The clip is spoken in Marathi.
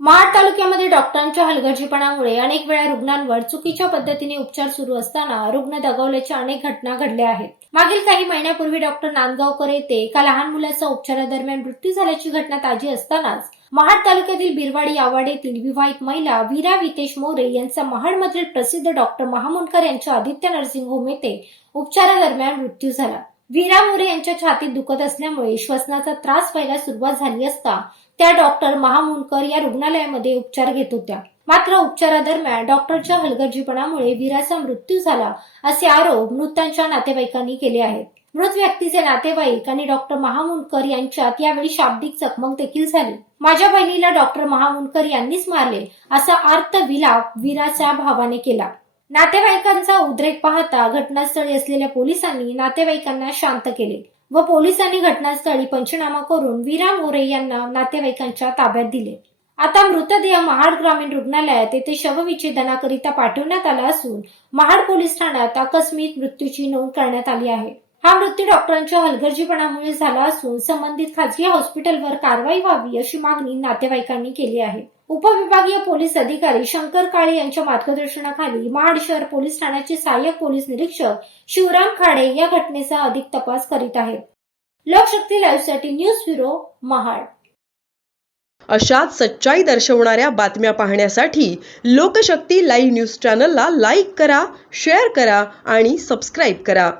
महाड तालुक्यामध्ये डॉक्टरांच्या हलगर्जीपणामुळे अनेक वेळा रुग्णांवर चुकीच्या पद्धतीने उपचार सुरू असताना रुग्ण दगावल्याच्या अनेक घटना घडल्या आहेत. मागील काही महिन्यापूर्वी डॉक्टर नांदगावकर येथे एका लहान मुलाचा उपचारादरम्यान मृत्यू झाल्याची घटना ताजी असतानाच महाड तालुक्यातील बिरवाडी आवाड येथील विवाहित महिला वीरा वितेश मोरे यांचा महाडमधील प्रसिद्ध डॉक्टर महामुंडकर यांच्या आदित्य नर्सिंग होम येथे उपचारादरम्यान मृत्यू झाला. वीरा मोरे यांच्या छातीत दुखत असल्यामुळे श्वसनाचा त्रास व्हायला सुरुवात झाली असता त्या डॉक्टर महामुंडकर या रुग्णालयामध्ये उपचार घेत होत्या. मात्र उपचारादरम्यान डॉक्टरच्या हलगर्जीपणामुळे वीराचा मृत्यू झाला असे आरोप मृतांच्या नातेवाईकांनी केले आहेत. मृत व्यक्तीचे नातेवाईक आणि डॉक्टर महामुंडकर यांच्यात यावेळी शाब्दिक चकमक देखील झाली. माझ्या बहिणीला डॉक्टर महामुंडकर यांनीच मारले असा अर्थ विलाप वीराच्या भावाने केला. नातेवाईकांचा उद्रेक पाहता घटनास्थळी असलेल्या पोलिसांनी नातेवाईकांना शांत केले व पोलिसांनी घटनास्थळी पंचनामा करून वीरा मोरे यांना नातेवाईकांच्या ताब्यात दिले. आता मृतदेह महाड ग्रामीण रुग्णालयात येथे शवविच्छेदनाकरिता पाठवण्यात आला असून महाड पोलीस ठाण्यात आकस्मिक मृत्यूची नोंद करण्यात आली आहे. हा मृत्यू डॉक्टरांच्या हलगर्जीपणामुळे झाला असून संबंधित खाजगी हॉस्पिटलवर कारवाई व्हावी अशी मागणी नातेवाईकांनी केली आहे. उपविभागीय पोलीस अधिकारी शंकर काळे यांच्या मार्गदर्शनाखाली महाड शहर पोलीस ठाण्याचे सहाय्यक पोलीस निरीक्षक शिवराम खाडे या घटनेचा अधिक तपास करीत आहेत. लोकशक्ती लाईव्हसाठी न्यूज ब्युरो महाड. अशाच सच्चाई दर्शवणाऱ्या बातम्या पाहण्यासाठी लोकशक्ती लाईव्ह न्यूज चॅनलला लाईक करा शेअर करा आणि सबस्क्राईब करा.